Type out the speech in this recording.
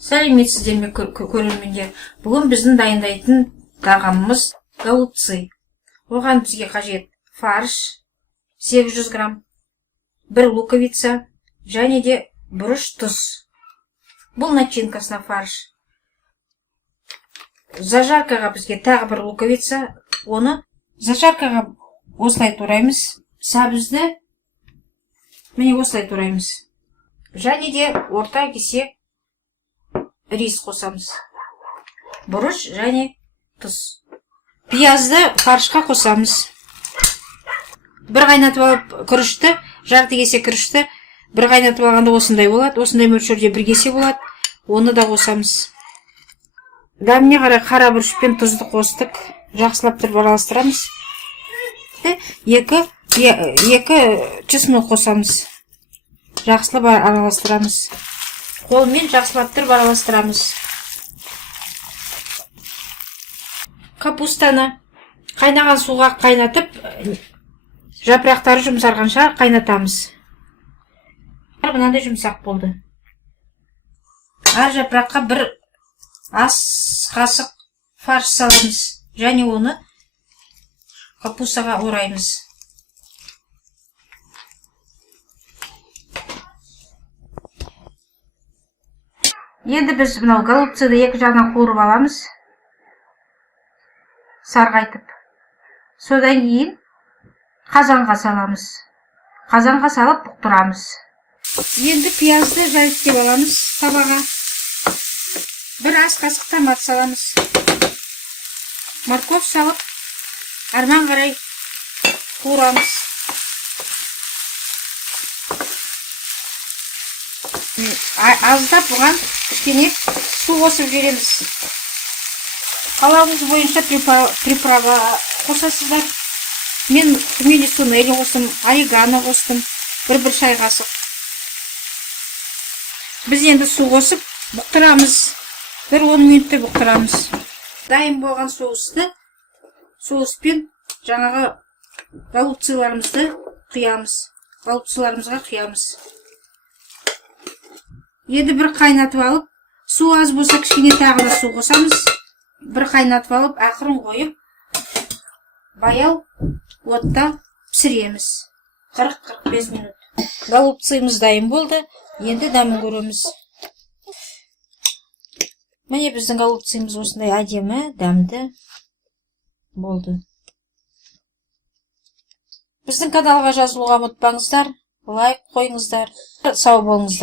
Сәлеметсіздер ме көрермендер? Бүгін біздің дайындайтын тағамымыз голубцы. Оған бізге қажет фарш 800 грамм, бір луковица және де бұрыш тұз. Бұл начинкасына фарш. Зажаркаға бізге тағы бір луковица. Оны зажаркаға осылай тураймыз. Сәбізді міне осылай тураймыз. Және де орта кесе рис қосамыз. Бұрыш және тұз. Пиязды фаршқа қосамыз. Бір қайнатып алып күрішті, жарты кесе күрішті бір қайнатып алғанда осындай болады. Осындай мөлшерде бір кесе болады. Оны да қосамыз. Дәміне қарай қара бұрыш пен тұзды қостық. Жақсылап тұрып араластырамыз. Екі чеснок қосамыз. Жақсылап араластырамыз. Қолмен жақсылап тұрып араластырамыз. Капустаны қайнаған суға қайнатып, жапырақтары жұмсарғанша қайнатамыз. Мынандай жұмсақ болды. Әр жапыраққа бір ас қасық фарш саламыз. Және оны капустаға ораймыз. Енді біз мынау голубцыды екі жағынан қуырып аламыз. Сарғайтып. Содан кейін қазанға саламыз. Қазанға салып бұқтырамыз. Енді пиязды жарықтап аламыз табаға. Бір ас қасық томат саламыз. Морковь салып, арман қарай қуырамыз. Аздап бұған кішкене су қосып жібереміз. Қалауыңыз бойынша приправа қосасыздар. Мен хмель сунели қостым, орегано қостым, бір шай қасық. Біз енді су қосып бұқтырамыз. Бір 10 минутте бұқтырамыз. Дайын болған соуспен жаңағы голубцыларымызды құямыз. Голубцыларымызға құямыз. Енді бір қайнатып алып, су аз болса кішкене тағы да су қосамыз. Бір қайнатып алып, ақырын қойып, баяу отта пісіреміз. 40-45 минут. Голубцымыз дайын болды. Енді дәмін көреміз. Міне біздің голубцымыз осындай әдемі, дәмді болды. Біздің каналға жазылуға ұмытпаңыздар, лайк қойыңыздар. Сау болыңыздар.